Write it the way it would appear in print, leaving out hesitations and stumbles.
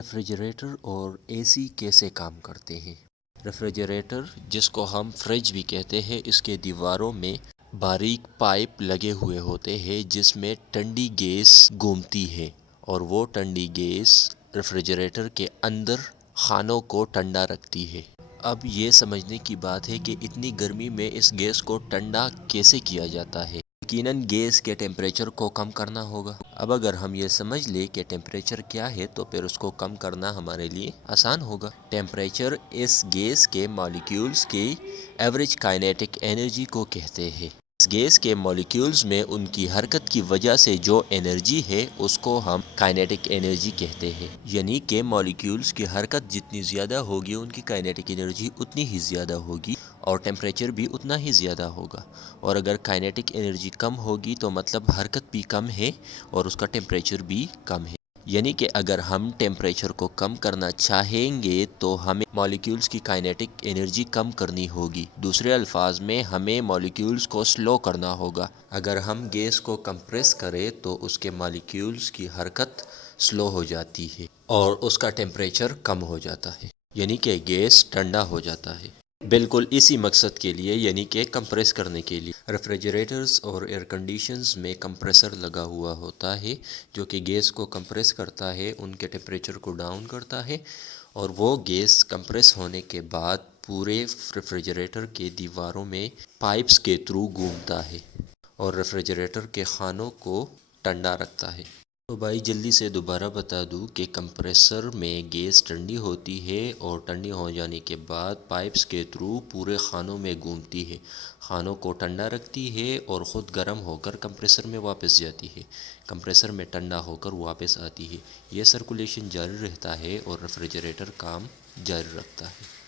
Refrigerator اور اے سی کیسے کام کرتے ہیں؟ ریفریجریٹر، جس کو ہم فریج بھی کہتے ہیں، اس کے دیواروں میں باریک پائپ لگے ہوئے ہوتے ہیں جس میں ٹھنڈی گیس گھومتی ہے، اور وہ ٹھنڈی گیس ریفریجریٹر کے اندر کھانوں کو ٹھنڈا رکھتی ہے۔ اب یہ سمجھنے کی بات ہے کہ اتنی گرمی میں اس گیس کو ٹھنڈا کیسے کیا جاتا ہے۔ یقیناً گیس کے ٹیمپریچر کو کم کرنا ہوگا۔ اب اگر ہم یہ سمجھ لیں کہ ٹیمپریچر کیا ہے تو پھر اس کو کم کرنا ہمارے لیے آسان ہوگا۔ ٹیمپریچر اس گیس کے مالیکیولز کی ایوریج کائنیٹک انرجی کو کہتے ہیں۔ اس گیس کے مالیکیولز میں ان کی حرکت کی وجہ سے جو انرجی ہے اس کو ہم کائنیٹک انرجی کہتے ہیں، یعنی کہ مالیکیولز کی حرکت جتنی زیادہ ہوگی ان کی کائنیٹک انرجی اتنی ہی زیادہ ہوگی، اور ٹیمپریچر بھی اتنا ہی زیادہ ہوگا۔ اور اگر کائنیٹک انرجی کم ہوگی تو مطلب حرکت بھی کم ہے اور اس کا ٹیمپریچر بھی کم ہے۔ یعنی کہ اگر ہم ٹیمپریچر کو کم کرنا چاہیں گے تو ہمیں مالیکیولز کی کائنیٹک انرجی کم کرنی ہوگی۔ دوسرے الفاظ میں ہمیں مالیکیولز کو سلو کرنا ہوگا۔ اگر ہم گیس کو کمپریس کریں تو اس کے مالیکیولز کی حرکت سلو ہو جاتی ہے اور اس کا ٹیمپریچر کم ہو جاتا ہے، یعنی کہ گیس ٹھنڈا ہو جاتا ہے۔ بالکل اسی مقصد کے لیے، یعنی کہ کمپریس کرنے کے لیے، ریفریجریٹرز اور ایئر کنڈیشنز میں کمپریسر لگا ہوا ہوتا ہے جو کہ گیس کو کمپریس کرتا ہے، ان کے ٹیمپریچر کو ڈاؤن کرتا ہے، اور وہ گیس کمپریس ہونے کے بعد پورے ریفریجریٹر کے دیواروں میں پائپس کے تھرو گھومتا ہے اور ریفریجریٹر کے خانوں کو ٹھنڈا رکھتا ہے۔ تو بھائی جلدی سے دوبارہ بتا دوں کہ کمپریسر میں گیس ٹھنڈی ہوتی ہے اور ٹھنڈی ہو جانے کے بعد پائپس کے تھرو پورے خانوں میں گھومتی ہے، خانوں کو ٹھنڈا رکھتی ہے اور خود گرم ہو کر کمپریسر میں واپس جاتی ہے، کمپریسر میں ٹھنڈا ہو کر واپس آتی ہے۔ یہ سرکولیشن جاری رہتا ہے اور ریفریجریٹر کام جاری رکھتا ہے۔